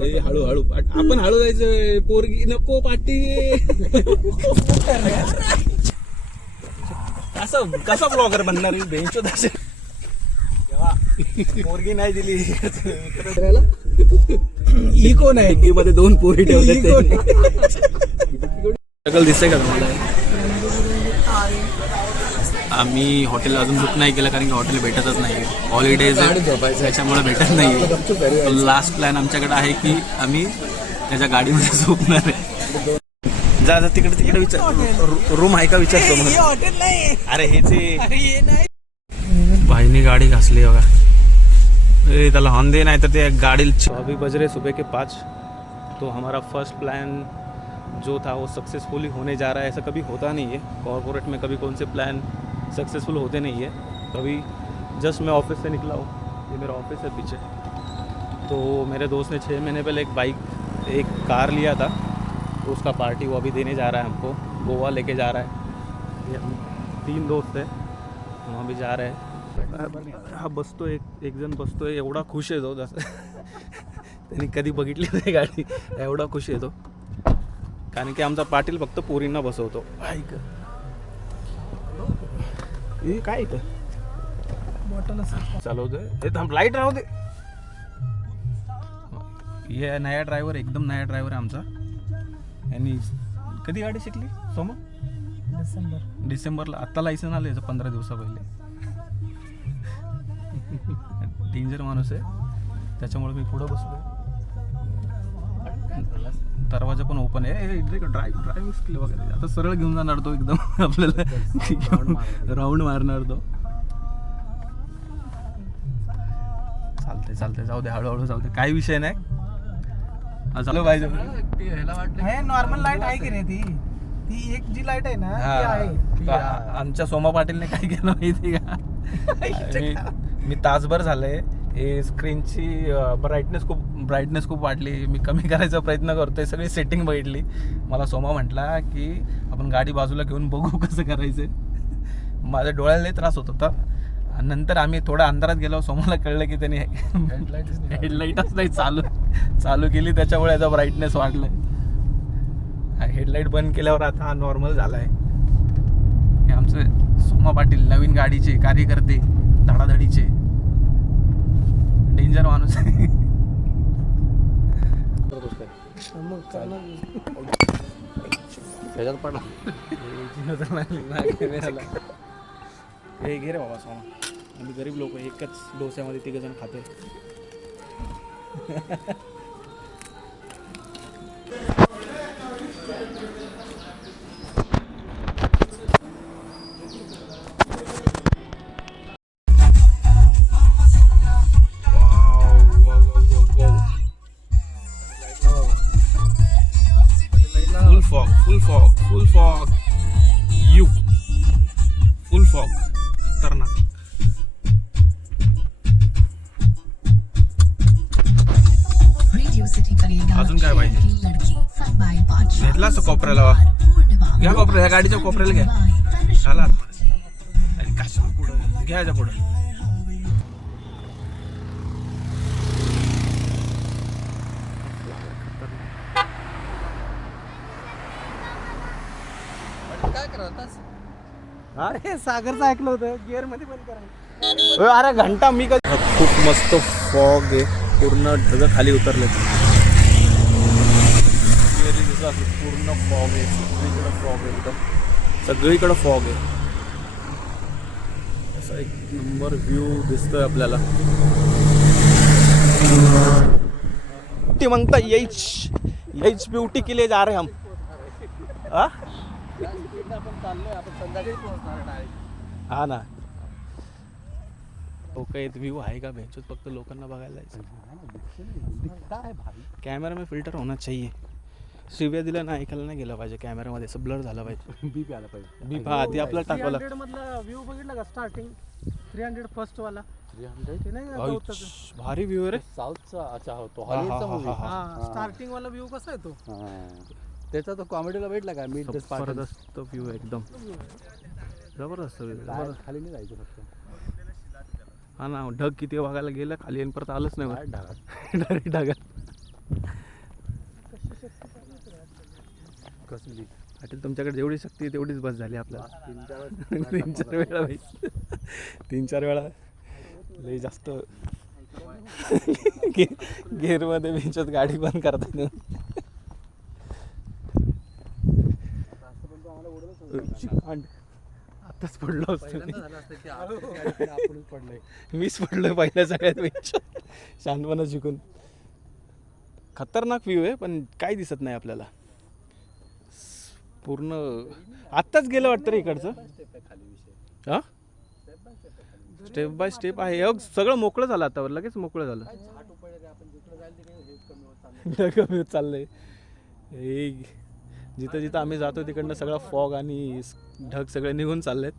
हळू हळू आपण हळू जायचं. पोरगी नको पाठी. असं कसा ब्लॉगर बनणार बेंचो तसे. पोरगी नाही दिली. ही कोण आहे? मध्ये 2 पोरी ठेवले. सगळं दिसतंय का तुम्हाला? आम्ही हॉटेल अजून बुक नाही केलं कारण की हॉटेल भेटतच नाही. हॉलिडेज त्याच्यामुळे भेटत नाही. लास्ट प्लॅन आमच्याकडे आहे की आम्ही त्याच्या गाडीमध्ये झोपणार आहे. जा जा तिकडे तिकडे विचार. रूम आहे का विचारतो मग. अरे हेच भाईनी गाडी घासली बघा. त्याला हॉर्न दे नाही तर ते गाड़ी. अभी बज रहे सुबह के 5. तो हमारा फर्स्ट प्लान जो था वो सक्सेसफुली होने जा रहा है. ऐसा कभी होता नहीं है कॉर्पोरेट में. कभी कौन से प्लान सक्सेसफुल होते नहीं है. कभी जस्ट मैं ऑफिस से निकला हूँ. ये मेरा ऑफिस है पीछे. तो मेरे दोस्त ने 6 महीने पहले एक कार लिया था. तो उसका पार्टी वो अभी देने जा रहा है हमको. गोवा लेके जा रहा है. ये 3 दोस्त है. वहाँ भी जा रहे हैं. हा बसतो एक जण बसतोय. एवढा खुश आहे तो. त्यांनी कधी बघितली नाही गाडी. एवढा खुश आहे तो कारण की आमचा पाटील फक्त पोरींना बसवतो. ऐक हे काय इथं बॉटल चालवतोय. हे थांब लाईट राहू दे. ये नया ड्रायव्हर एकदम नया ड्रायव्हर आहे आमचा. यांनी कधी गाडी शिकली सोमा? डिसेंबरला. आत्ता लायसन आलं याचं 15 दिवसा पहिले. डेंजर माणूस आहे. त्याच्यामुळे मी पुढं बसलोय. दरवाजा पण ओपन आहे. ड्रायव्हिंग स्किल वगैरे आता सरळ घेऊन जाणार तो एकदम. आपल्याला राऊंड मारणार तो. चालते जाऊ दे. हळूहळू जाऊ दे. काही विषय नाही. झालं पाहिजे. नॉर्मल लाईट आहे की रे ती एक जी लाईट आहे ना ती आहे. आमच्या सोमा पाटीलने काय केलं माहिती का? मी तासभर झालंय हे स्क्रीनची ब्राईटनेस खूप वाढली. मी कमी करायचा प्रयत्न करतोय. सगळी सेटिंग बघितली. मला सोमा म्हटला की आपण गाडी बाजूला घेऊन बघू कसं करायचं. माझ्या डोळ्याला लई त्रास होत होता. नंतर आम्ही थोडा अंधारात गेलो. सोमाला कळलं की त्याने हेडलाईटच नाही चालू केली. त्याच्यामुळे याचा ब्राईटनेस वाढलाय. हेडलाईट बंद केल्यावर आता हा नॉर्मल झालाय. हे आमचे सोमा पाटील नवीन गाडीचे कार्यकर्ते धडाधडीचे. डेंजर माणूस आहे. हे घे रे बाबा सोमा. आम्ही गरीब लोक एकच डोस्यामध्ये 3 जण खाते. फुल फॉग फुल फॉग खतरनाक. अजून काय पाहिजे? घेतला असं कोपऱ्याला. घ्या कोपऱ्या. ह्या गाडीच्या कोपऱ्याला घ्या. झाला कशा पुढं घ्यायच्या पुढं. अरे सागरचं ऐकलं होतं गिअर मध्ये बंद करायचं. अरे घंटा मी कधी. खूप मस्त फॉग आहे. पूर्ण ढग खाली उतरले. पूर्ण फॉग आहे. सगळीकडे फॉग आहे. एकदम सगळीकडे फॉग आहे. असा एक नंबर व्ह्यू दिसतोय आपल्याला. ती म्हणता यहीच ब्यूटी के लिए जा रहे हम. हा ना. काही व्ह्यू आहे का भेटूच. फक्त लोकांना बघायला जायचं. कॅमेरा में फिल्टर होना चाहिए. शिव्या दिला ना ऐकायला नाही गेलं पाहिजे. कॅमेरामध्ये असं ब्लर झालं पाहिजे. बीप आला पाहिजे. बीप आधी आपला टाकला. 300 मधला व्ह्यू बघितला का? स्टार्टिंग 300 फर्स्ट वाला 300 भारी व्ह्यू आहे रे. साऊथचा. अच्छा तो हॉलिवूडचा मूवी. स्टार्टिंग वाला व्ह्यू कसा आहे तो? त्याचा तो कॉमेडीला भेटला का? मी जबरदस्त व्ह्यू एकदम जबरदस्त व्ह्यू. खाली नाही जायचं फक्त. हा ना. ढग किती बघायला गेलं खाली आणि परत आलंच नाही. डायरेक्ट ढगात. कसली पाटील तुमच्याकडे जेवढी शक्ती आहे तेवढीच बस झाली आपल्याला. 3-4 वेळा भाई 3-4 वेळा लई जास्त गेअरमध्ये बेंचत गाडी बंद करता येईल. आताच पडलो असतो मी. आपणच पडलंय. मीच पडलोय पहिल्या सगळ्यात बेंचत शांतपणा शिकून. खतरनाक व्ह्यू आहे पण काही दिसत नाही आपल्याला पूर्ण. आत्ताच गेलं वाटतं रे इकडचं. हां स्टेप बाय स्टेप आहे. सगळं मोकळं झालं आता लगेच मोकळं झालं. कमी होत चाललंय. हे जिथं जिथं आम्ही जातो तिकडनं सगळा फॉग आणि ढग सगळे निघून चाललेत.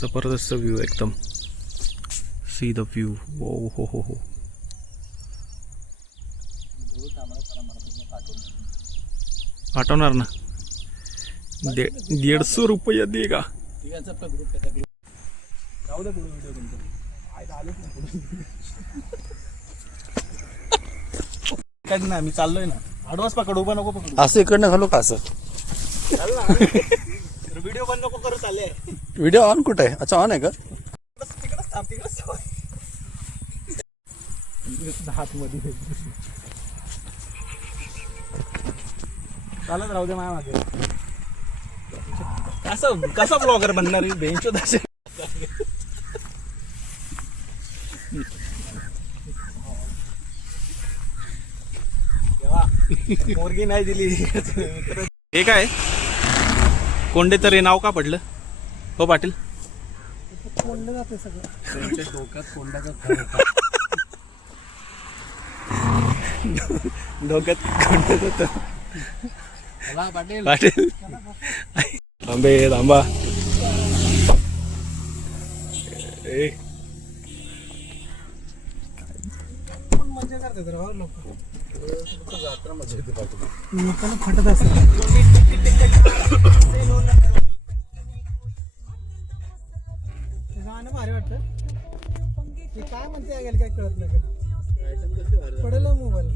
जबरदस्त व्ह्यू एकदम. See the view. हो हो हो हो. पाठवणार ना. 150 रुपये दे का. काय ना मी चाललोय ना. ॲडव्हान्स पकड. उभा नको पकडू. असं इकडनं घालू का असं. व्हिडिओ बंद नको करू. चालले व्हिडिओ ऑन कुठे आहे. अच्छा ऑन आहे का. तिकडच थांब. तिकडच हात मध्ये चालत राहू दे. माझ्या मागे कसा ब्लॉगर बनणार बेंचो दासे. पोरगी नाही दिली. हे काय कोंडे तर हे नाव का पडलं हो पाटील. कोंडलं जाते सगळं. त्यांच्या डोक्यात कोंडाचा डोक्यात कोंडत होतं. पाटील पाटील थांबे थांबा. मजा करते तर लोक जात्रा मजा येते पाटील. लोकांना फटत असतात. गाणं भारी वाटतं. ते काय म्हणते गेलं काय कळत नाही. पडेल मोबाईल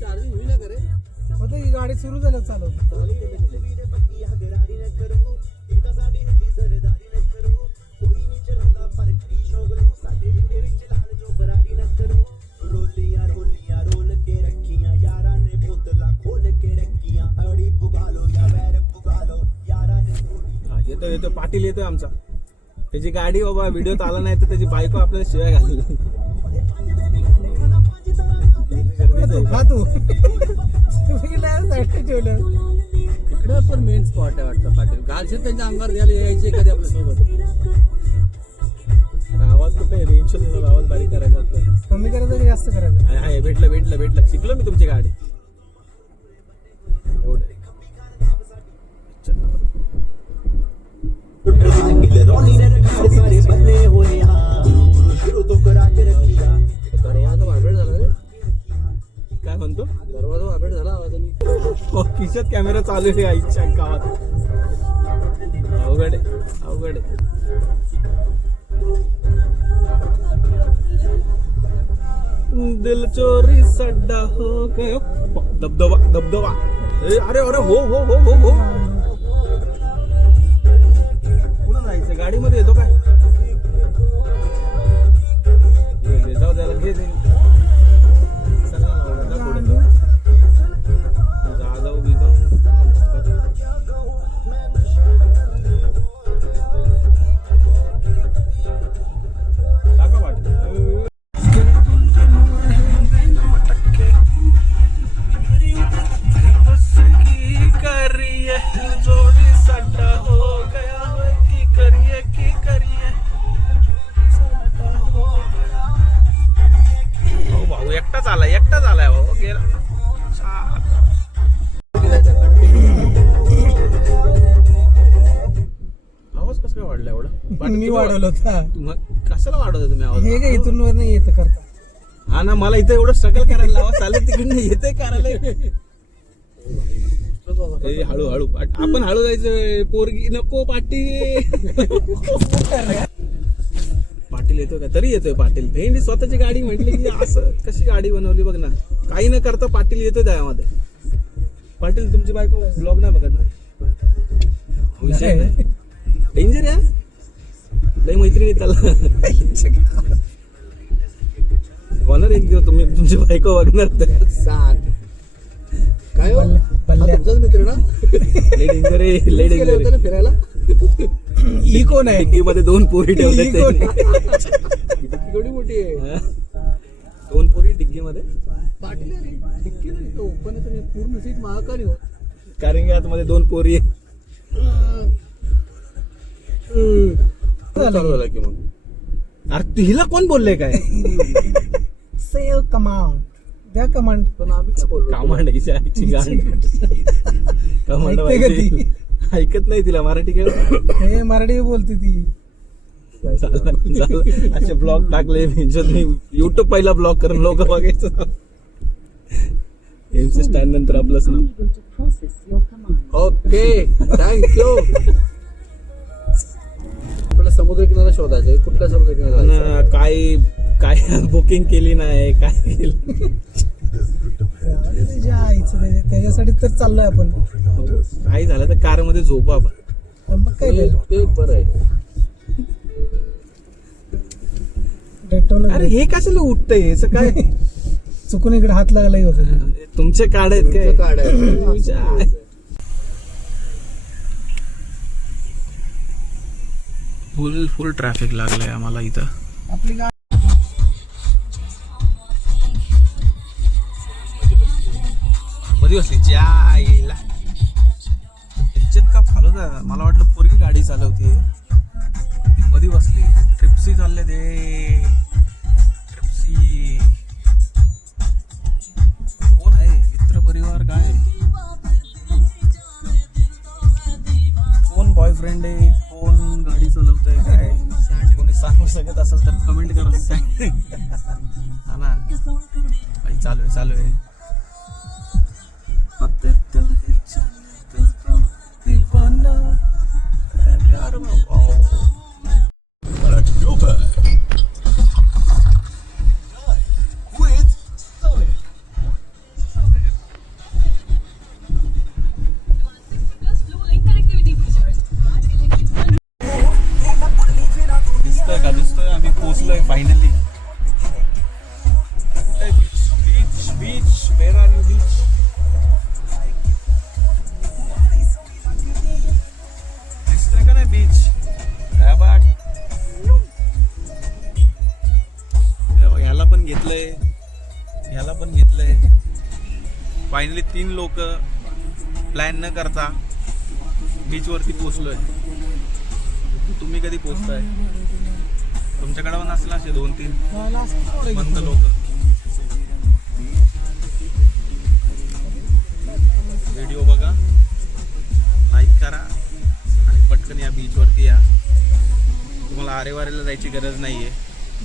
चार्जिंग होईल ना रे. होतं ही गाडी सुरू झालं चालवतो. येतो येतो पाटील येतोय आमचा. त्याची गाडी बाबा व्हिडिओत आला नाही तर त्याची बायको आपल्याला शिवाय घालली. इकडं पण मेन स्पॉट आहे वाटतं पाटील. घालशील त्यांच्या अंगावर घ्यायला यायचे कधी आपल्या सोबत. आवाज कुठे रेंज आवाज बारीक करायचा आपल्याला. कमी करायचं की जास्त करायचं. आहे भेटलं शिकलो मी तुमची गाडी. एवढं दरवाजा व्हायब्रेट झाला रे. काय म्हणतो. दरवाजा व्हायब्रेट झाला आवाजाने. हो खिशात कॅमेरा चालू आहे आईच्या गावात. अवघड आहे. दिल चोरी सड्डा हो गया. धबधबा. अरे हो कुठं जायचं. गाडीमध्ये येतो काय. जाऊ द्यायला घे. एकटाच आलाय भाऊ. गेला आवाज कसं काय वाढला एवढा. मी वाढवलं होता. मग कशाला वाढवता तुम्ही आवाज. हे काय इथून वर नाही येतं करता. हा ना मला इथं एवढं स्ट्रगल करायला लावा. चालेल तिकडनं येते करायला. हळू आपण हळू जायचं. पोरगी नको पाटी. पाटील येतोय का? तरी येतोय पाटील. भेंडी स्वतःची गाडी म्हटली की असं कशी गाडी बनवली बघ ना. काही न करता पाटील येतोय त्यामध्ये. पाटील तुमची बायको ब्लॉग नाही बघत ना? विषय नाही. डेंजर आहे. लई मैत्रिणी त्याला होणार एक दिवस तुम्ही तुमची बायको बघणार तर. सांग काय हो? बल्ल्या. हा तुमचाच मित्र ना? लई डेंजर आहे. लई गेले डेंजर होते ना फिरायला? ही कोण आहे? डिग्गी मध्ये 2 पोरी ठेवले ही कोण आहे? एवढी मोठी आहे. 2 पोरी डिग्गी मध्ये. पाटील आहे रे. डिक्की नाही तो ओपन आहे तर पूर्ण सीट महाकाली होत. कारण की आतमध्ये 2 पोरी आहे. चालू झाला की मग अरे हिला कोण बोलले काय? सेल कमांड द्या कमांड. पण आम्ही काय बोललो? कामांड आईची गांड. कामांड ऐकते का ती? व्हायची. ऐकत नाही तिला मराठी काय. हे मराठी बोलते ती. असे ब्लॉग टाकले मी युट्यूब पहिला ब्लॉग करून लोक बघायचं. एमसी स्टँड नंतर आपलंच नाव. Unable to process your command. Okay thank you. आपल्याला समुद्रकिनारा शोधायचा आहे. कुठल्या समुद्रकिनारा जायचं? आणि काय बुकिंग केली नाही काय केलं. त्याच्या आईचं त्याच्यासाठी तर चाललोय आपण. काही झालं तर कार मध्ये झोपू आपण. पण मग काय ते ते बरं आहे. डेटोन अरे हे कशाला उठतंय याचं काय. चुकून इकडे हात लागलाही होता. तुमचे कार्ड आहेत तुमचं काय. कार्ड आहे. विचार. फुल ट्रॅफिक लागलंय आम्हाला इथं. आपली गाडी मध्ये बसली जायला. इज्जत का फालू का. मला वाटलं पोरगी गाडी चालवते ती मध्ये बसली. ट्रिप्सी चालले ते. ट्रिप्सी कोण आहे. मित्र परिवार काय. कोण बॉयफ्रेंड आहे. कोण गाडी चालवतंय काय. कोणी सांगू शकत असेल तर कमेंट करा. हा ना भाई. चालू आहे. दिसतोय आम्ही पोहोचलोय finally. Beach where are you beach. दिसतोय का नाही बीच. ह्याला पण घेतलंय फायनली. 3 लोक प्लॅन न करता बीच वरती पोहोचलोय. तुम्ही कधी पोहोचताय. तुमच्याकडे पण असलं असे 2-3 मंद लोक. व्हिडिओ बघा, लाईक करा आणि पटकन या बीचवरती या. तुम्हाला आरेवारेला जायची गरज नाही आहे.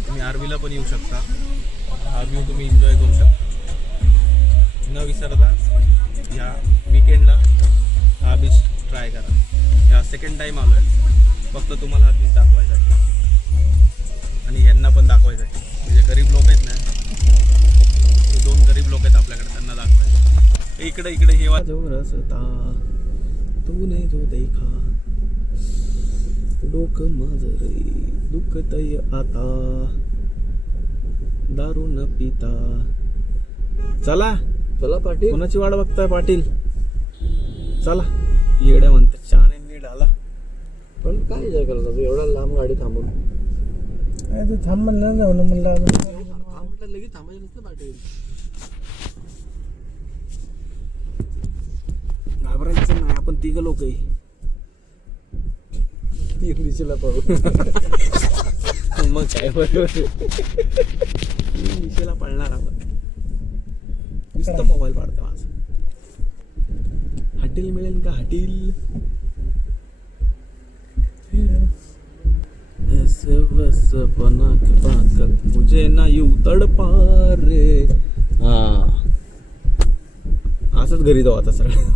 तुम्ही आर्वीला पण येऊ शकता. हा व्ह्यू तुम्ही एन्जॉय करू शकता. न विसरता या विकेंडला हा बीच ट्राय करा. ह्या सेकंड टाईम आलो आहे फक्त तुम्हाला हा बीच दाखवायचा आहे आणि यांना पण दाखवायचं आहे. म्हणजे गरीब लोक आहेत ना, 2 गरीब लोक आहेत आपल्याकडे, त्यांना दाखवायचं. इकडे हे जो रस्ता तूने जो देखा डोकं माझं रे दुखतय आता दारू न पिता. चला पाटील. कोणाची वाट बघताय पाटील. चला येड्या म्हणते छान नीट आला. पण काय विचार करत होता एवढा लांब गाडी थांबून. काय तू थांब म्हणलं जाऊ ना म्हणलं. म्हटलं लगेच थांबायचं नसतं पाटील. घाबरायचं नाही, आपण 3 लोक आहे. 3 दिशेला पाहू. मग काय बरोबर 3 दिशेला पळणार आपण. नुसतं मोबाईल पाडतो माझा. हॉटेल मिळेल का हॉटेल. ऐसे बस पनाक पाकल मुझे ना यू तडपा रे. हा असंच घरी जाऊ आता सगळं.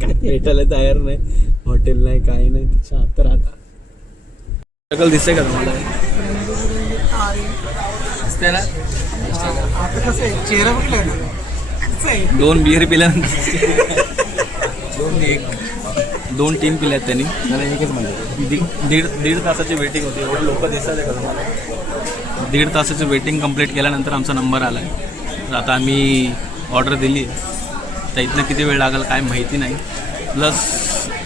काय भेटायला तयार नाही. हॉटेल नाही काय नाही. तिच्या आता शकल दिसते का तुम्हाला? दिसते ना? आता कसं आहे चेहरा बघलाय ना कसं आहे 2 बिअर पिल्यानंतर 2-3 पिल्यात त्यांनी. दीड तासाची वेटिंग होती. एवढे लोक दिसतात आहे का तुम्हाला? 1.5 तासाची वेटिंग कंप्लीट केल्यानंतर आमचा नंबर आला आहे. तर आता आम्ही ऑर्डर दिली आहे. तर इथनं किती वेळ लागेल काय माहिती नाही. प्लस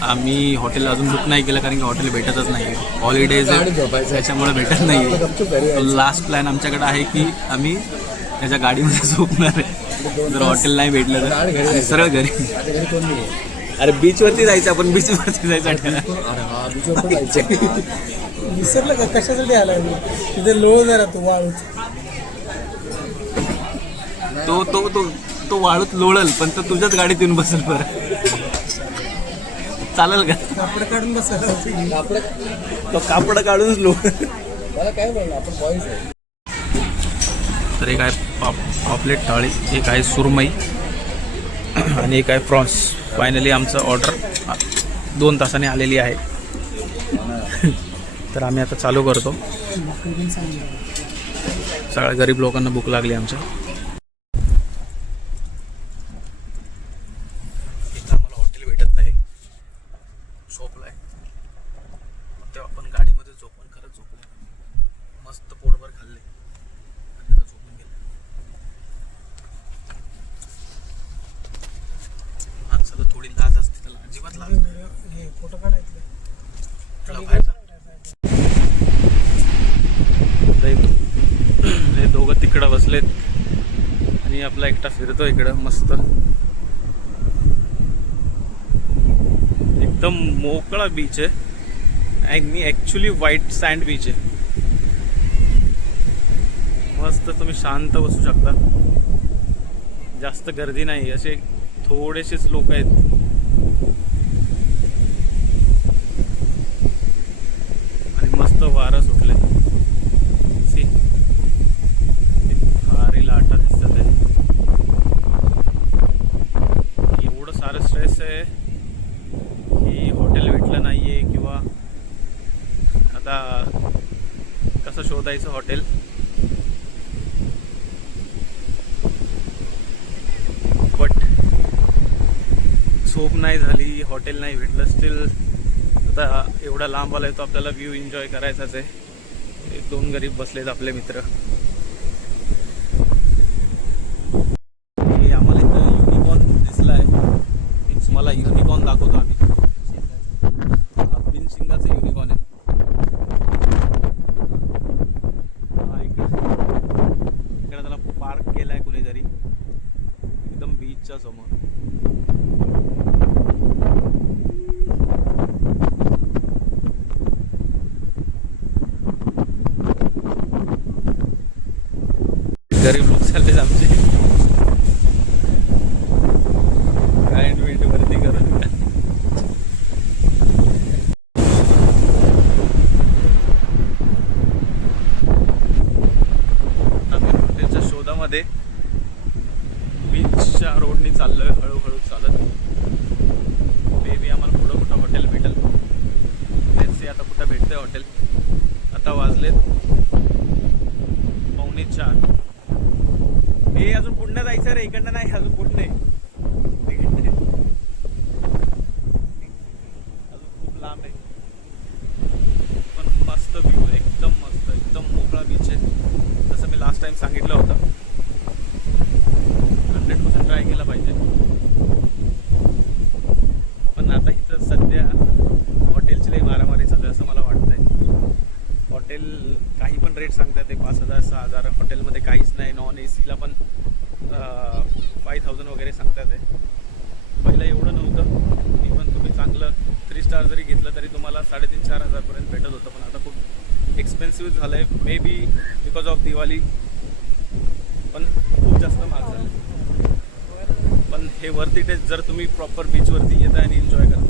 आम्ही हॉटेल अजून बुक नाही केलं कारण की हॉटेल भेटतच नाही आहे. हॉलिडेज त्याच्यामुळे भेटत नाही आहे. लास्ट प्लॅन आमच्याकडे आहे की आम्ही त्याच्या गाडीमध्ये झोपणार आहे जर हॉटेल नाही भेटलं तर, आणि सरळ घरी. अरे बीचवरती जायचं आपण, बीचवरती जायचं. विसरलं का कशासाठी आला मी तिथे लोळ जरा तू वाळूच तो तो तो तो वाळूत लोळल पण तो तुझ्याच गाडीत येऊन बसेल. बरं चालेल का? कापड काढून बसायला तो कापड काढूनच लोळ. मला काय बोलणार आपण बॉईज आहे. तर एक आहे पापलेट थाळी, एक आहे सुरमई आणि एक आहे प्रॉन्स. फायनली आमचं ऑर्डर 2 तासाने आलेली आहे. तर आम्ही आता चालू करतो. सगळ्या गरीब लोकांना भूक लागली आमच्या. इथं आम्हाला हॉटेल भेटत नाही, झोपलाय. तेव्हा आपण गाडीमध्ये झोपून खरंच झोपलो. मस्त पोटभर खाल्ले आणि आता झोपून गेले. माणसाला थोडी लाज असते, त्याला अजिबात लाज नाही. हे फोटो काढायचं त्याला बाहेर जा. हे दोघं तिकडं बसलेत आणि आपला एकटा फिरतो इकडं. मस्त एकदम मोकळा बीच आहे आणि ॲक्च्युली व्हाईट सँड बीच आहे. मस्त तुम्ही शांत बसू शकता. जास्त गर्दी नाही, असे थोडेसेच लोक आहेत. आणि मस्त वारं सुटले. सी भारी लाटा दिसतात आहे. एवढं सारं स्ट्रेस आहे की हॉटेल भेटलं नाही आहे किंवा आता कसं शोधायचं हॉटेल. बट झोप नाही झाली, हॉटेल नाही भेटलं. स्टील आता एवढा लांब आलाय तो आपल्याला व्ह्यू एन्जॉय करायचाच आहे. 2 गरीब बसलेत आपले मित्र. हे आम्हाला इथं युनिकॉर्न दिसलाय. मीन्स मला युनिकॉर्न दाखवतो आम्ही. बिनशिंगाचं युनिकॉर्न आहे. हा इकडे त्याला पार्क केलाय कुणीतरी एकदम बीचच्या समोर. गरीब लोक चाललेत आमचे. काइंड विंड वरती करत. आम्ही हॉटेलच्या शोधामध्ये बीचच्या रोडनी चाललोय हळूहळू चालत. मे बी आम्हाला पुढं कुठं हॉटेल भेटेल. लेट्स सी आता कुठं भेटतंय हॉटेल. आता वाजलेत 3:45. हे अजून पुढनं जायचं रे, इकडनं नाही. अजून पुढणे अजून खूप लांब आहे. पण मस्त व्ह्यू आहे, एकदम मस्त, एकदम मोकळा बीच आहे. जसं मी लास्ट टाइम सांगितलं होतं. 100% ट्राय केला पाहिजे. पण आता इथं सध्या हॉटेलची लई मारामारी चालू आहे असं मला वाटतंय. हॉटेल काही पण रेट सांगतात ते 5,000 6,000. हॉटेलमध्ये काहीच नाही. नॉन एसीला पण 5,000 वगैरे सांगतात आहे. पहिलं एवढं नव्हतं. इव्हन तुम्ही चांगलं 3 स्टार जरी घेतलं तरी तुम्हाला 3,500-4,000 पर्यंत भेटत होतं. पण आता खूप एक्सपेन्सिव्ह झालं आहे. May be because of Diwali पण खूप जास्त महाग झालं. पण हे वर्थ इट आहे जर तुम्ही प्रॉपर बीचवरती येताय आणि एन्जॉय करताय.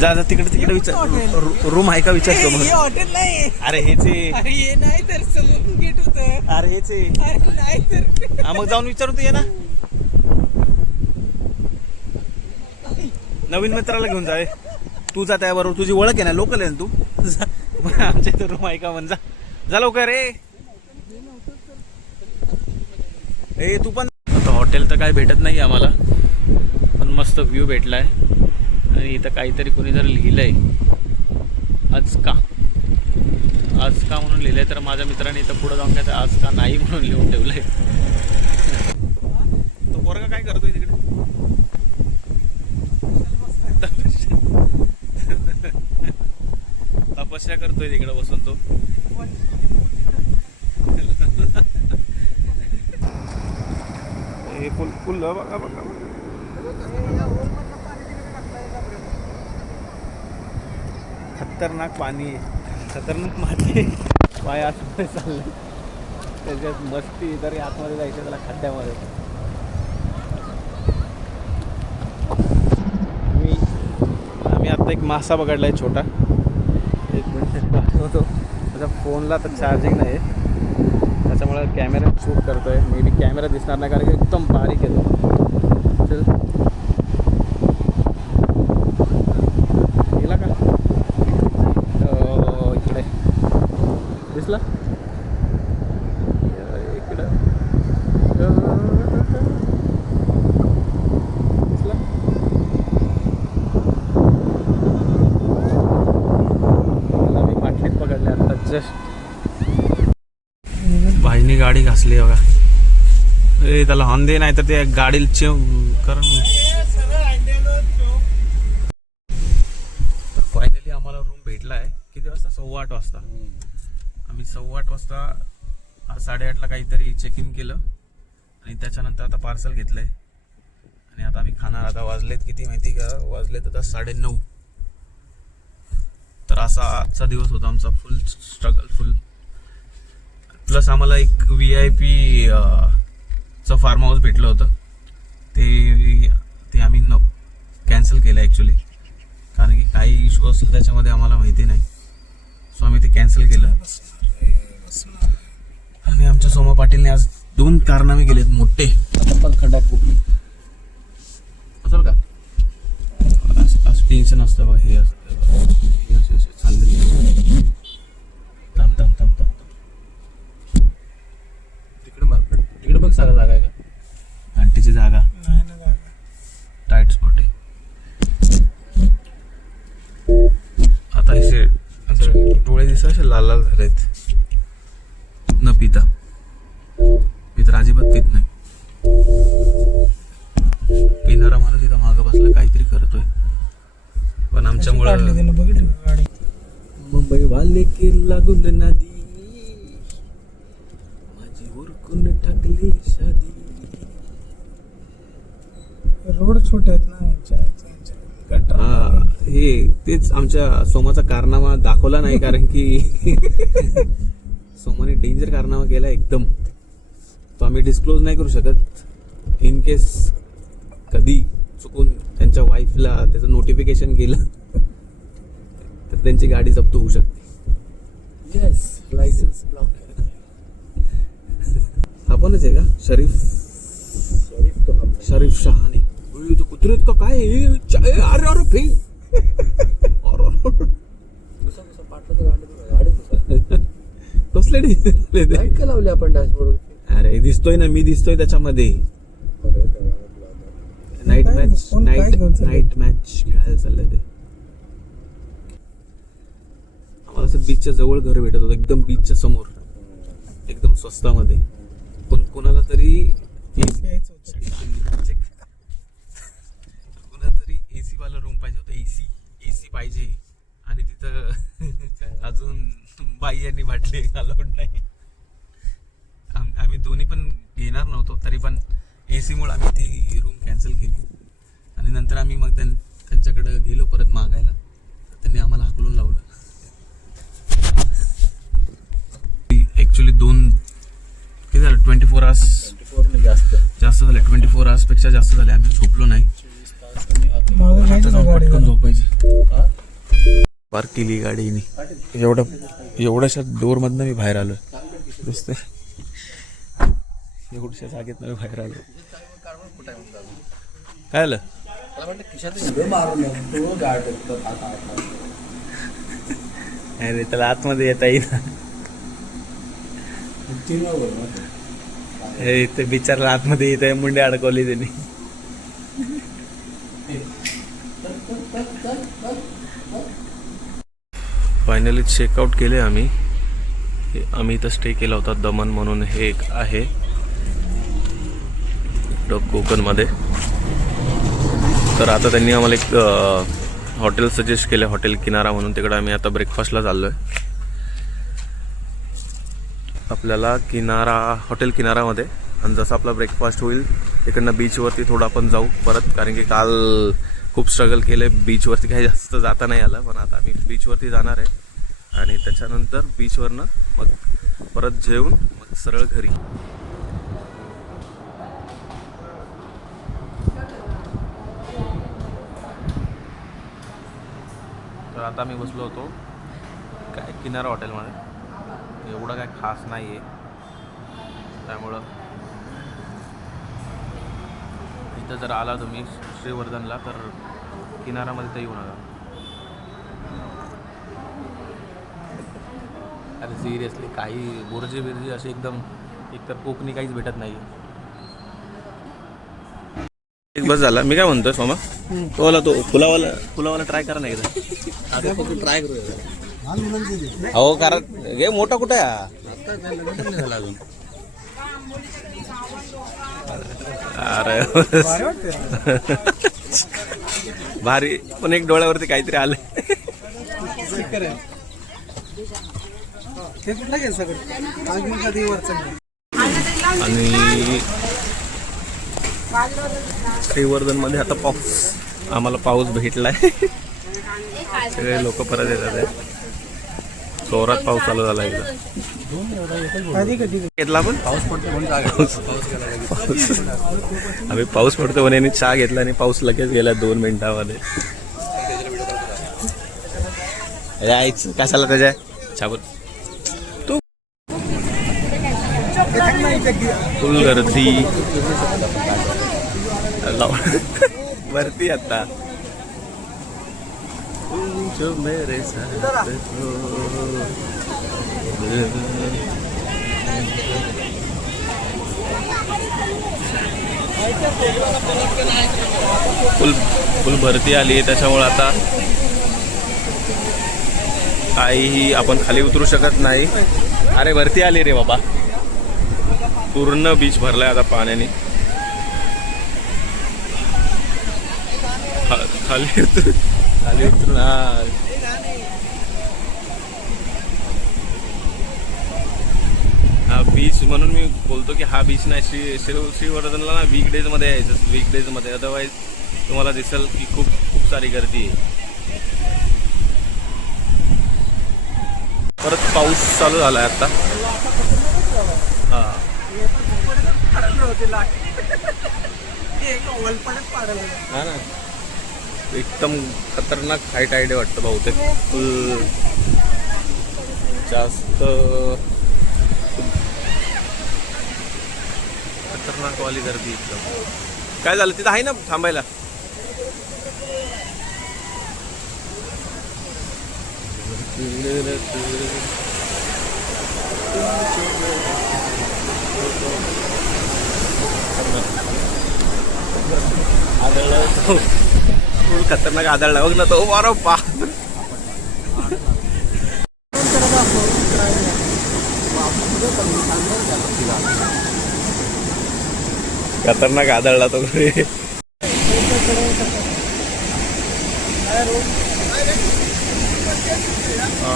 जा जा तिकडे विचार. रूम आहे का विचारतो मग. हॉटेल नाही. अरे हेचे. अरे हे नाही तर सलून गेट होतं. अरे हेचे. अरे नाही तर हा मग जाऊन विचारू तू. ये ना नवीन मित्राला घेऊन जाय. तू जा त्याबरोबर. तुझी ओळख आहे ना, लोकल आहे ना तू. आमच्या इथं रूम आहे का म्हणजे जा लवकर रे. ए तू पण. आता हॉटेल तर काय भेटत नाही आम्हाला, पण मस्त व्ह्यू भेटलाय. आणि इथं काहीतरी कोणी जर लिहिलंय आज का म्हणून लिहिलंय, तर माझ्या मित्राने इथं पुढे जाऊन काय आज का नाही म्हणून लिहून ठेवलंय. तो पोरगा काय करतोय तिकडे? तपस्या करतोय तिकडे बसून तो. हे फुल बघा बघा. खतरनाक पाणी आहे, खतरनाक माती आहे. पाय आतमध्ये चालले त्याच्यात मस्ती, तरी आतमध्ये जायचं त्याला खड्ड्यामध्ये. आम्ही आत्ता एक मासा बघडलाय छोटा. एक मिनिट दाखवतो. त्याच्या फोनला तर चार्जिंग नाही आहे, त्याच्यामुळे कॅमेरा शूट करतोय. मे बी कॅमेरा दिसणार नाही कारण की एकदम बारीक येतो. चल गेला का? इकडे दिसला इकडं दिसला. मला मी माठलीत पकडले आता जस्ट. भाईनी गाडी घासली बघा. ए त्याला हॉर्न दे, नाही तर ते गाडीला चेव कर. फायनली आम्हाला रूम भेटला आहे. किती वाजता? 8:15 वाजता. आम्ही 8:15 वाजता 8:30ला काहीतरी चेक इन केलं आणि त्याच्यानंतर आता पार्सल घेतलंय आणि आता आम्ही खाणार. आता वाजलेत किती माहिती का? वाजलेत आता 9:30. तर असा आजचा दिवस होता आमचा. फुल स्ट्रगल, फुल. प्लस आम्हाला एक VIP चं फार्म हाऊस भेटलं होतं. ते आम्ही कॅन्सल केलं ॲक्च्युली, कारण की काही इश्यू असेल त्याच्यामध्ये आम्हाला माहिती नाही. सो आम्ही ते कॅन्सल केलं. आणि आमच्या सोमा पाटीलने आज 2 कारनामे केलेत मोठे. आता पण खड्डा खूप असेल का? असं टेन्शन असतं बघा. हे असं चाललेलं. थांब थांब थांब थांब. तिकडे मार्केट तिकडे बघ सगळं जागा आहे का? आंटीची जागा नाही ना जागा. टाईट स्पॉट आहे. आता हे असं डोळे दिसत असे लाल लाल झालेत न पिता. मी तर अजिबात पित नाही. पिणारा माणूस इथं मागं बसला काहीतरी करतोय, पण आमच्यामुळं काढली त्यानं, बघितली का गाडी? मुंबई वाले की लागून नदी, माझी उरकून टाकली शादी. रोड छोटे आहेत ना यांच्या. हा, हे तेच आमच्या सोमाचा कारनामा दाखवला नाही कारण की सोमाने डेंजर कारनामा केला एकदम. तो आम्ही डिस्क्लोज नाही करू शकत. इन केस कधी चुकून त्यांच्या वाईफला त्याचं नोटिफिकेशन गेलं तर त्यांची गाडी जप्त होऊ शकते. Yes, licence block. आपणच आहे का? शरीफ शहाणे. कुत्रेत का काय? अरे अरे फे दुसरा पाटला तर गाडी कसले लाईट का लावली आपण डॅशबोर्ड? अरे दिसतोय ना, मी दिसतोय त्याच्यामध्ये. नाईट काय मॅच कोण काय घेऊन चाललंय? नाईट मॅच खेळायला चाललंय ते. आम्हाला असं बीचच्या जवळ घर भेटत होतं, एकदम बीचच्या समोर, एकदम स्वस्तामध्ये. पण कोणाला तरी यायचं होतं. AC वाला रूम पाहिजे होता. एसी पाहिजे. आणि तिथं अजून बाह्यांनी बाटली अलाउड नाही. आम्ही दोन्ही पण घेणार नव्हतो, तरी पण AC मुळे आम्ही ती रूम कॅन्सल केली. आणि नंतर आम्ही मग त्यांच्याकडे गेलो परत मागायला. त्यांनी आम्हाला हाकलून लावलं. ॲक्च्युली 2 किती झालं? 24 आवर्स जास्त झाले. 24 आवर्सपेक्षा जास्त झाले. आम्ही झोपलो नाही. मागं घ्यायचं ना गाडी. पटकन झोपायची. पार्क केली गाडीने. एवढ्याशा डोरमधनं मी बाहेर आलो. दिसतंय एवढ्याशा जागेत मी बाहेर आलो. काय आलं? अरे त्याला आतमध्ये येता येईना. हे इथे बिचारला आतमध्ये येत आहे, मुंडे अडकवली त्यांनी. फायनली चेकआउट केले आम्ही. आम्ही इथं स्टे केला होता दमन म्हणून, हे एक आहे कोकणमध्ये. तर आता त्यांनी आम्हाला एक हॉटेल सजेस्ट केलं, हॉटेल किनारा म्हणून. तिकडे आम्ही आता ब्रेकफास्टला चाललो आहे. आपल्याला किनारा, हॉटेल किनारामध्ये, आणि जसं आपला ब्रेकफास्ट होईल तिकडनं बीचवरती थोडं आपण जाऊ परत, कारण की काल खूप स्ट्रगल केले, बीचवरती काही जास्त जाता नाही आलं. पण आता आम्ही बीचवरती जाणार आहे आणि त्याच्यानंतर बीचवरनं मग परत जेवून मग सरळ घरी. तर आता मी बसलो होतो काय किनारा हॉटेलमध्ये. एवढं काय खास नाही आहे, त्यामुळं इथं जर आला तुम्ही श्रीवर्धनला तर किनारामध्ये तर येऊ नका. अरे सिरियसली काही बुर्जी बिर्जी असे एकदम, एकतर कोकणी काहीच भेटत नाही. एक बस झाला. मी काय म्हणतोय सोमा, तो फुलावाला ट्राय करा नाही एकदा. ट्राय करूया. हो कारण हे मोठा कुठे आहे झाला अजून. अरे भारी, पण एक डोळ्यावरती काहीतरी आलंय. ते कुठलं घ्यायचं सगळं अजून कधी वरचं. आणि श्रीवर्धनमध्ये आता पाऊस, आम्हाला पाऊस भेटलाय. सगळे लोक परत येतात आहे. जोरात पाऊस चालू झाला एकदा. कधी कधी घेतला आपण पाऊस पडतो म्हणून आम्ही पाऊस पडतो म्हणे चहा घेतला आणि पाऊस लगेच गेला 2 मिनिटामध्ये. यायचं कशाला त्याच्या छापून तू फुल गर्दी वरती आता. जो मेरे साथ हो. फुल भरती आली आहे, त्याच्यामुळे आता काहीही आपण खाली उतरू शकत नाही. अरे भरती आली रे बाबा, पूर्ण बीच भरलाय आता पाण्याने. खाली उतरून हा बीच, म्हणून मी बोलतो की हा बीच नाही, श्रीवर्धनला ना वीकडेज मध्ये यायचं, वीकडेज मध्ये. अदरवाईज तुम्हाला दिसेल की खूप सारी गर्दी आहे. परत पाऊस चालू झालाय आता. हा हा ना, एकदम खतरनाक हाय टाईड वाटतं बहुतेक. फुल जास्त खतरनाक वाली गर्दी एकदम. काय झालं तिथं आहे ना थांबायला? आदळला फुल खतरनाक आदळला बघ ना तो. बरं पा खतरनाक आदळला तो घरी.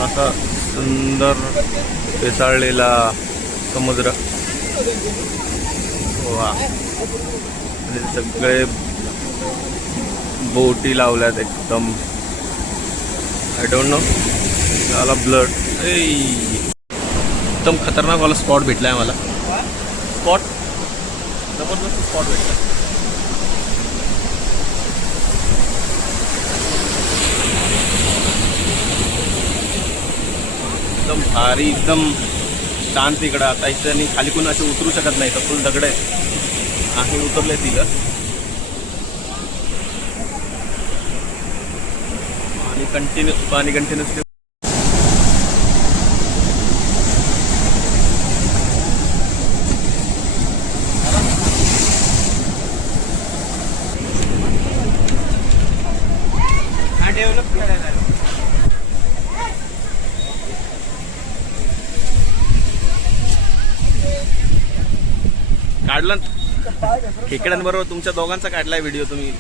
असा सुंदर पेसाळलेला समुद्र. वा, आणि सगळे बोटी लावल्यात एकदम. आय डोंट नो, झाला ब्लड. एकदम खतरनाक वाला स्पॉट भेटलाय मला. स्पॉट जबरदस्त स्पॉट भेटला. एकदम भारी, एकदम शांत इकडं. आता इथं खाली कोण असे उतरू शकत नाही, तर फुल दगड आहे. आम्ही उतरले तिथं आणि कंटिन्युअसली काढला खेकड्यांबरोबर तुमच्या दोघांचा काढलाय व्हिडिओ, तुम्ही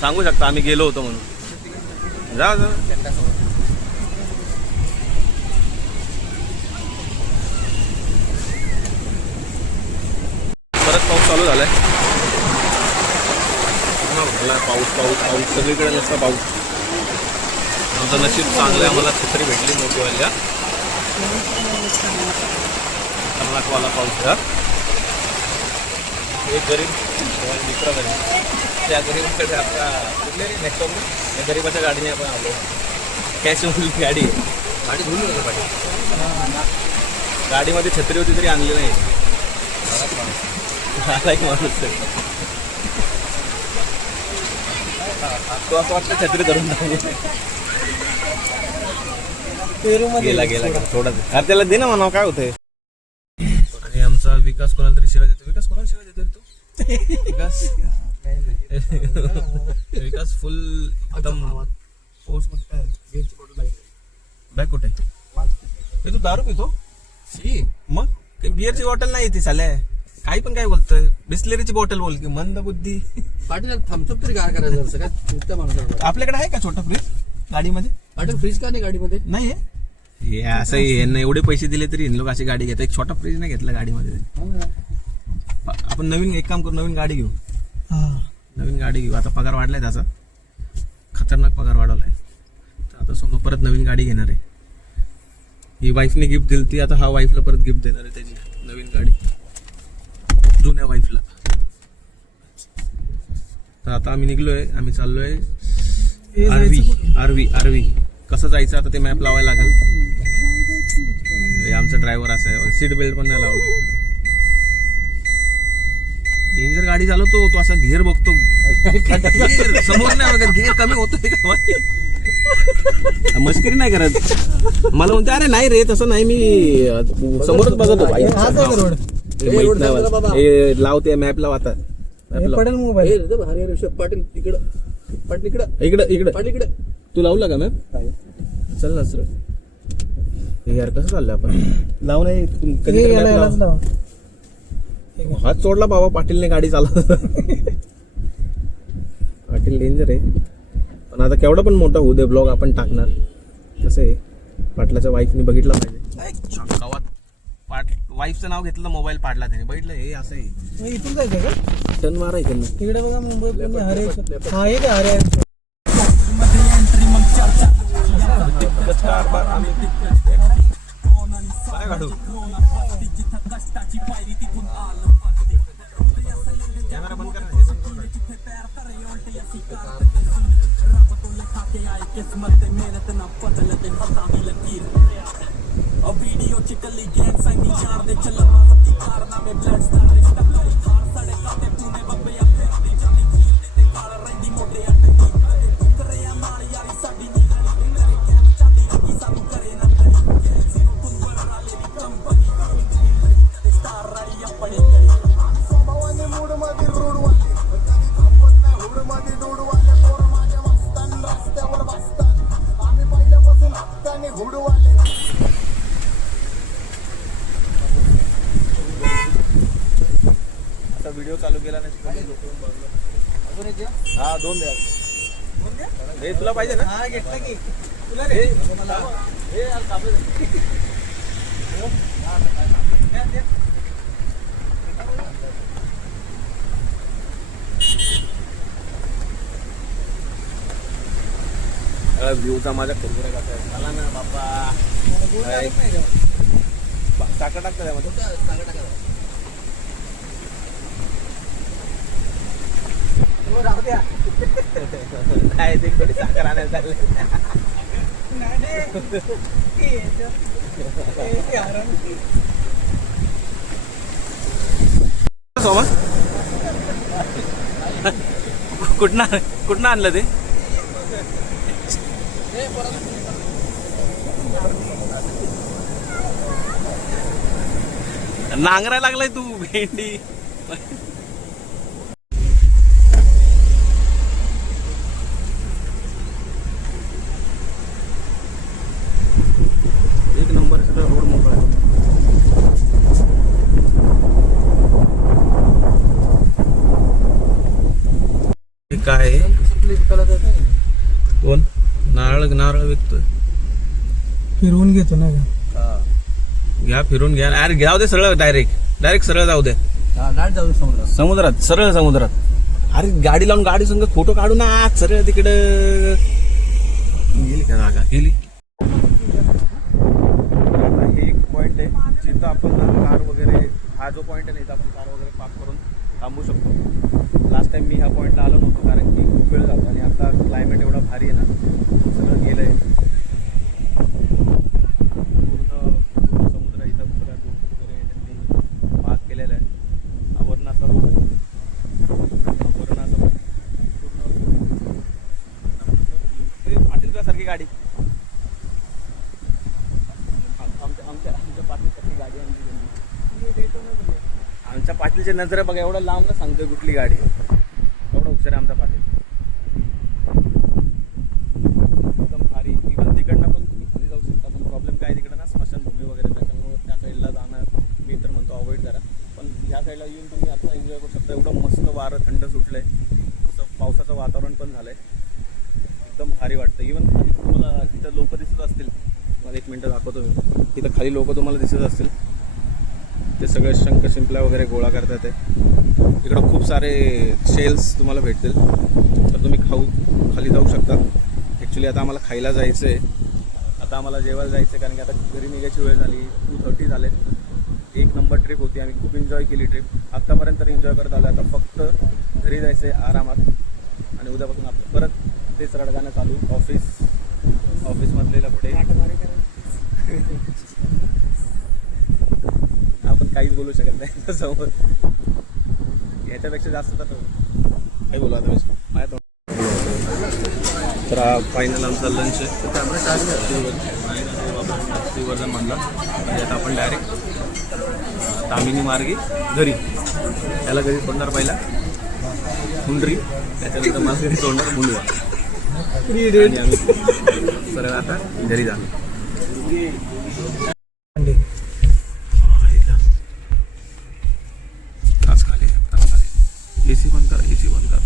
सांगू शकता आम्ही गेलो होतो म्हणून. जा जा. परत पाऊस चालू झालाय. पाऊस पाऊस पाऊस सगळीकडे नसता पाऊस. आमचं नशीब चांगलं आहे, आम्हाला छत्री भेटली मोठीवाल्या. खतरनाकवाला पाऊस आहे. एक गरीब दुसरा गरीब, त्या गरीबाकडे आपला कुठले नेक्स्ट त्या गरीबाच्या गाडीने आपण आलो. कॅश गाडी गाडी धुवून गेली पाहिजे. गाडीमध्ये छत्री होती तरी आणली नाही. आला एक माणूस आहे. तो असं वाटतं छत्री धरून गेला गेला थोडा. अरे त्याला दे ना म्हणावं, काय होतंय. आणि आमचा विकास कोणाला तरी शिवाय देतो. विकास कोणाला शिवाय देतो तू? विकास विकास फुल एकदम बॅग कुठे? तू दारू पितो? मग बिअरची बॉटल नाही ती साल्या. काही पण काय बोलतोय. बिस्लेरीची बॉटल बोल की मंद बुद्धी. पाटील थम्सअप तरी काय करायचं असं काय माणूस. आपल्याकडे आहे का छोटा फ्रीज गाडीमध्ये? पाटील फ्रीज का नाही गाडीमध्ये? नाही आहे हे असं यांना एवढे पैसे दिले तरी लोक अशी गाडी घेतात. एक छोटा फ्रीज नाही घेतला गाडीमध्ये. आपण नवीन एक काम करू, नवीन गाडी घेऊ. नवीन गाडी घेऊ. आता पगार वाढलाय त्याचा, खतरनाक पगार वाढवलाय. तर आता समोर परत नवीन गाडी घेणार आहे. ही वाईफने गिफ्ट दिली ती, आता हा वाईफला परत गिफ्ट देणार आहे त्याची नवीन गाडी जुन्या वाईफला. तर आता आम्ही निघलोय, आम्ही चाललोय आरवी. कसं जायचं आता ते मॅप लावायला लागेल. आमचा ड्रायव्हर असा आहे, सीट बेल्ट पण नाही लावला. डेंजर गाडी चालवतो तो. असा घेर बघतो, घेर समोर नाही बघत, घेर कमी होतोय का. मस्करी नाही करत. मला म्हणते अरे नाही रे तसं नाही, मी समोरच बघतो. लावते मॅप लाव आता. पडेल मोबाईल. पाटील इकडं, पाटील इकडं, इकडे पाटील इकडे. तू लावला का मॅप? चल ना सर. हे यार कसं चाललंय आपण लावू नाही. हात सोडला बाबा पाटीलने गाडी चालव. पाटील डेंजर आहे. पण आता केवढा पण मोठा होऊ दे ब्लॉग आपण टाकणार. कसं आहे पाटलाच्या वाईफने बघितलं पाहिजे. वाईफचं नाव घेतलं, मोबाईल पाडला त्याने. बघितलं हे असं आहे. इथून जायचं का? टन मारायचं ना. तिकडे बघा मुंबई हा हे का हरे. काय काढू कॅमेरा बंद करा. हे बंद करा. व्हिडिओ चालू केला नाही. हा दोन द्या. हे तुला पाहिजे ना? हा घेतला की तुला हे व्ह्यूचा माझ्या कुरकुरे कसा आहे मला ना बाप्पा. साखर टाकतं त्यामध्ये. साखर टाका. नाही ते थोडी साखर आणायला चालले. सोमा कुठनं आणलं ते? नांगरायला लागलाय तू भेंडी. काय सुटली विकायला जात नाही. कोण नारळ नारळ विकतोय फिरवून घेतो ना का? घ्या फिरून घ्या अरे घ्याव दे सरळ डायरेक्ट सरळ जाऊ दे हा, डाट जाऊ समुद्रात. समुद्रात सरळ समुद्रात अरे गाडी लावून गाडी संग फोटो काढू ना सरळ तिकडं गेली का जागा गेली आता हे एक पॉइंट आहे जिथं आपण कार वगैरे हा जो पॉइंट आहे ना इथं आपण कार वगैरे पार्क करून थांबू शकतो लास्ट टाइम मी ह्या पॉइंटला आलो नव्हतो कारण की खूप वेळ जातो आणि आता क्लायमेट एवढा भारी आहे ना सगळं गेलं आहे पूर्ण समुद्र इथं सगळ्या बोट वगैरे त्यांनी पार्क केलेला आहे वरण असा रोड वरण असं पूर्ण पाटील सारखी गाडी आमच्या पाटीलसारखी गाडी आमच्या पाटीलच्या नजर बघा एवढं लांब ना सांगतोय कुठली गाडी एवढं हुशार आहे आमचा पाटील एकदम भारी इकडं तिकडनं पण तुम्ही खाली जाऊ शकता पण प्रॉब्लेम काय तिकडं ना स्मशानभूमी वगैरे त्याच्यामुळे त्या साईडला जाणं मी तर म्हणतो अवॉइड करा पण ह्या साईडला येऊन तुम्ही आता एन्जॉय करू शकता एवढं मस्त वारं थंड सुटलंय असं पावसाचं वातावरण पण झालंय एकदम भारी वाटतं इवन खाली तुम्हाला तिथं लोक दिसत असतील मला एक मिनटं दाखवतो मी तिथं खाली लोक तुम्हाला दिसत असतील ते सगळे शंख शिंपल्या वगैरे गोळा करतात इकडं खूप सारे शेल्स तुम्हाला भेटतील तर तुम्ही खाली जाऊ शकता ॲक्च्युली आता आम्हाला खायला जायचं आहे आता आम्हाला जेवायला जायचं आहे कारण की आता घरी निघायची वेळ झाली 2:30 झाले एक नंबर ट्रिप होती आम्ही खूप एन्जॉय केली ट्रिप आत्तापर्यंत तर एन्जॉय करत आलो आता फक्त घरी जायचं आहे आरामात आणि उद्यापासून आपलं परत तेच रडगाणं चालू ऑफिसमधले लफडे आपण काहीच बोलू शकत नाही समोर याच्यापेक्षा जास्त तर काही बोलू आता माझ्या तर हा फायनल आमचा लंच आहे श्रीवर्धन म्हणला म्हणजे आता आपण डायरेक्ट तामिनी मार्गे घरी त्याला घरी सोडणार पहिला हुंडरी त्याच्यानंतर मला घरी सोडणार मुंडवा आणि आम्ही सरळ आता घरी जाणार एसी बंद करा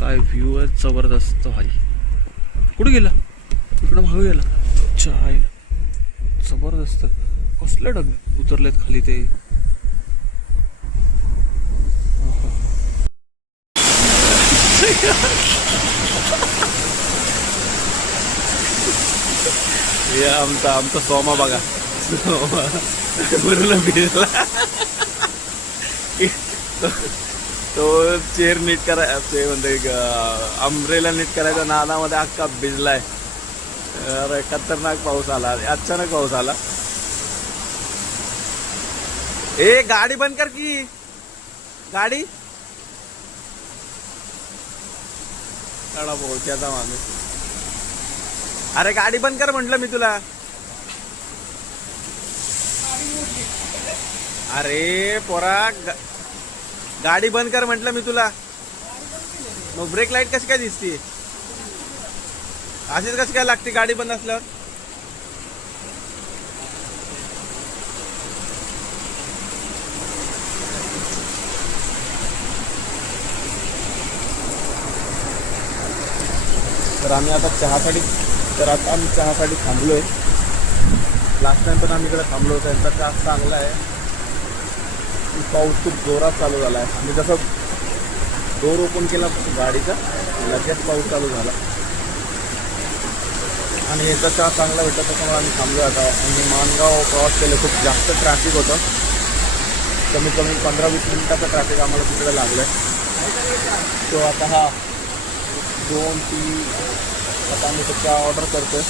काय व्ह्यू आहे जबरदस्त भाई कुठे गेला इकडं मागं गेला आईला जबरदस्त कसले ढग उतरलेत खाली ते आमचा सोमा बघा पूर्ण भिजला तो चेअर नीट करायचा ते म्हणते अम्ब्रेला नीट करायचा नादामध्ये अख्खा भिजलाय अरे खतरनाक पाऊस आला अचानक पाऊस आला ए गाडी बंद कर की गाडी काढा पोहोच्याचा माणूस अरे गाडी बंद कर म्हटलं मी तुला अरे पोरा गाडी बंद कर म्हटलं मी तुला मग ब्रेक लाईट कशी काय दिसते अशीच कशी काय लागते गाडी बंद असल्यावर तर आम्ही आता चहासाठी थांबलोय लास्ट टाइम पण आम्ही इकडे थांबलो होतो यांचा चहा चांगला आहे पाऊस खूप जोरात चालू झाला आहे आणि जसं डोर ओपन केला गाडीचा लगेच पाऊस चालू झाला आणि याचा चहा चांगला भेटला त्याच्यामुळे आम्ही थांबलो आता आणि माणगाव क्रॉस केलं खूप जास्त ट्रॅफिक होतं कमीत कमी 15-20 मिनिटाचं ट्रॅफिक आम्हाला तिकडे लागलं आहे तो आता हा 2-3 आता आम्ही त्याच्या ऑर्डर करतोय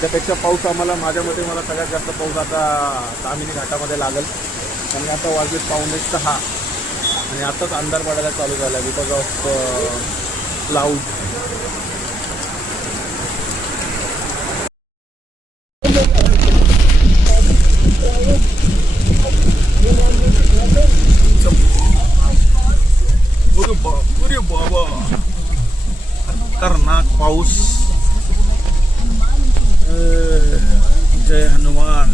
त्यापेक्षा पाऊस आम्हाला माझ्या मते मला सगळ्यात जास्त पाऊस आता तामिनी घाटामध्ये लागेल आणि आता वाजले 5:45 आणि आताच अंधार पडायला चालू झाला बिकॉज ऑफ क्लाउड बाबा खतरनाक पाऊस जय हनुमान